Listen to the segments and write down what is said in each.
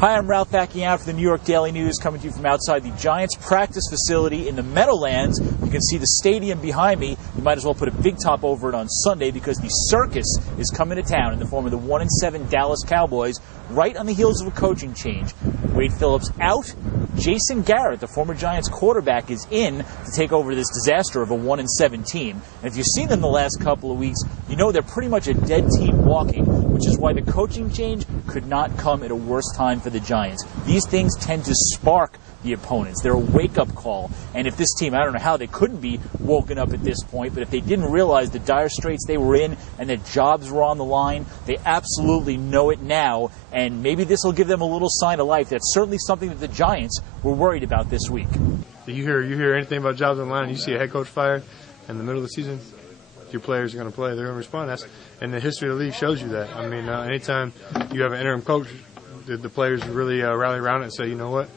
Hi, I'm Vacchiano for the New York Daily News, coming to you from outside the Giants practice facility in the Meadowlands. You can see the stadium behind me. You might as well put a big top over it on Sunday because the circus is coming to town in the form of the 1-7 Dallas Cowboys, right on the heels of a coaching change. Wade Phillips out. Jason Garrett, the former Giants quarterback, is in to take over this disaster of a 1-7 team. And if you've seen them the last couple of weeks, you know they're pretty much a dead team walking, which is why the coaching change could not come at a worse time for the Giants. These things tend to spark the opponents. They're a wake-up call. And if this team, I don't know how they couldn't be woken up at this point, but if they didn't realize the dire straits they were in and their jobs were on the line, they absolutely know it now. And maybe this will give them a little sign of life. That's certainly something that the Giants were worried about this week. You hear anything about jobs on the line, and you see a head coach fired in the middle of the season, your players are going to play. They're going to respond. And the history of the league shows you that. I mean, anytime you have an interim coach, the players really rally around it and say, you know what?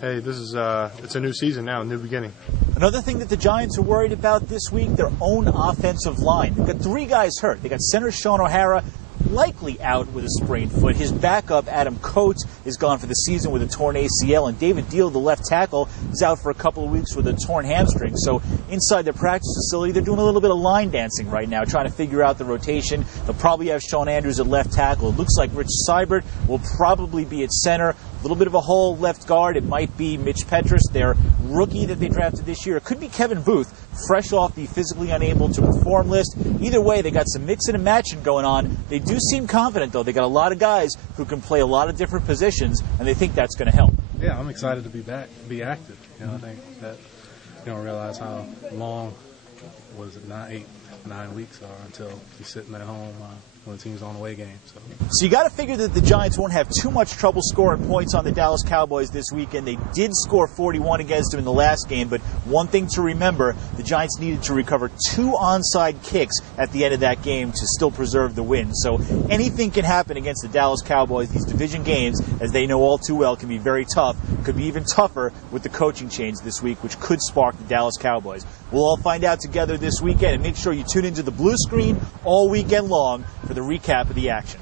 Hey, this is it's a new season now, a new beginning. Another thing that the Giants are worried about this week, their own offensive line. They've got 3 guys hurt. They got center Sean O'Hara, likely out with a sprained foot. His backup, Adam Coates, is gone for the season with a torn ACL, and David Deal, the left tackle, is out for a couple of weeks with a torn hamstring. So inside their practice facility, they're doing a little bit of line dancing right now, trying to figure out the rotation. They'll probably have Sean Andrews at left tackle. It looks like Rich Seibert will probably be at center. A little bit of a hole left guard. It might be Mitch Petrus, their rookie that they drafted this year. It could be Kevin Booth, fresh off the physically unable to perform list. Either way, they got some mixing and matching going on. They do seem confident, though. They got a lot of guys who can play a lot of different positions, and they think that's going to help. Yeah, I'm excited to be back, be active. I think that you don't realize how long was it, 9 weeks are until you're sitting at home when the team's on away game. So you got to figure that the Giants won't have too much trouble scoring points on the Dallas Cowboys this weekend. They did score 41 against them in the last game, but one thing to remember, the Giants needed to recover 2 onside kicks at the end of that game to still preserve the win. So anything can happen against the Dallas Cowboys. These division games, as they know all too well, can be very tough. Could be even tougher with the coaching change this week, which could spark the Dallas Cowboys. We'll all find out together this weekend, and make sure you tune into the blue screen all weekend long for the recap of the action.